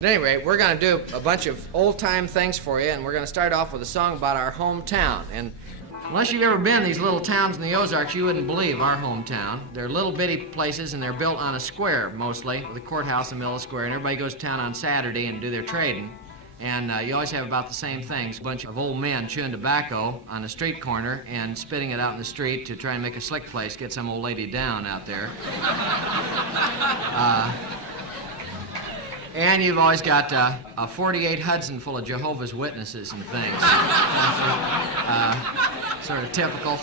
At any rate, we're going to do a bunch of old-time things for you, and we're going to start off with a song about our hometown. And unless you've ever been in these little towns in the Ozarks, you wouldn't believe our hometown. They're little bitty places, and they're built on a square, mostly, with a courthouse in the middle of the square, and everybody goes to town on Saturday and do their trading. And you always have about the same things, a bunch of old men chewing tobacco on a street corner and spitting it out in the street to try and make a slick place, get some old lady down out there. And you've always got a 48 Hudson full of Jehovah's Witnesses and things. Sort of typical.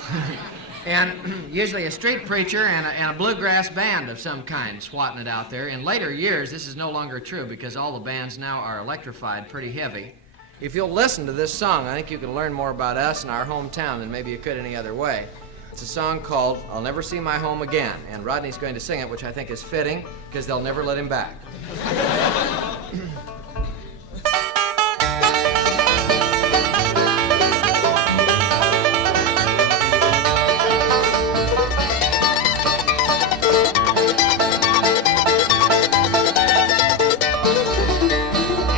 And usually a street preacher and a bluegrass band of some kind swatting it out there. In later years, this is no longer true because all the bands now are electrified pretty heavy. If you'll listen to this song, I think you can learn more about us and our hometown than maybe you could any other way. It's a song called I'll Never See My Home Again, and Rodney's going to sing it, which I think is fitting because they'll never let him back.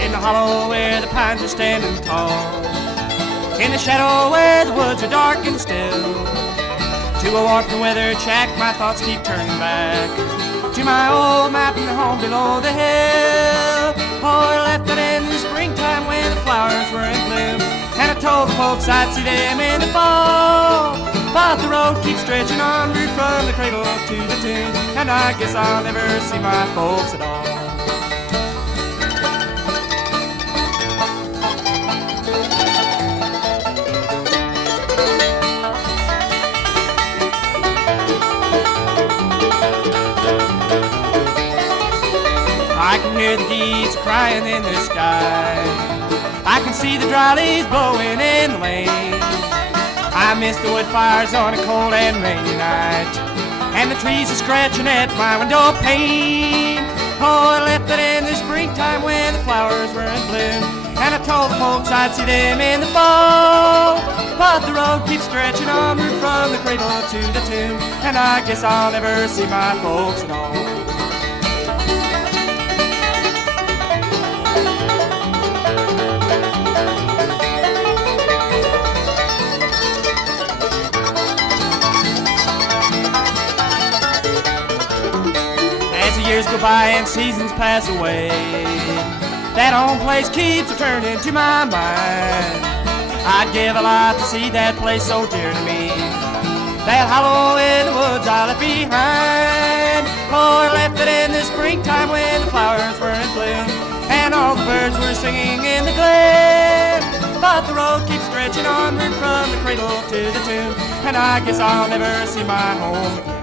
In the hollow where the pines are standing tall, in the shadow where the woods are dark and still, to a warped weathered shack my thoughts keep turning back to my old mountain home below the hill. Oh, I left it in the springtime when the flowers were in bloom, and I told the folks I'd see them in the fall. But the road keeps stretching onward from the cradle to the tomb, and I guess I'll never see my folks at all. I can hear the geese crying in the sky, I can see the dry leaves blowing in the lane. I miss the wood fires on a cold and rainy night, and the trees are scratching at my window pane. Oh, I left it in the springtime when the flowers were in bloom, and I told the folks I'd see them in the fall. But the road keeps stretching onward from the cradle to the tomb, and I guess I'll never see my folks at all. Years go by and seasons pass away, that home place keeps returning to my mind. I'd give a lot to see that place so dear to me, that hollow in the woods I left behind. Oh, I left it in the springtime when the flowers were in bloom, and all the birds were singing in the glen. But the road keeps stretching onward from the cradle to the tomb, and I guess I'll never see my home again.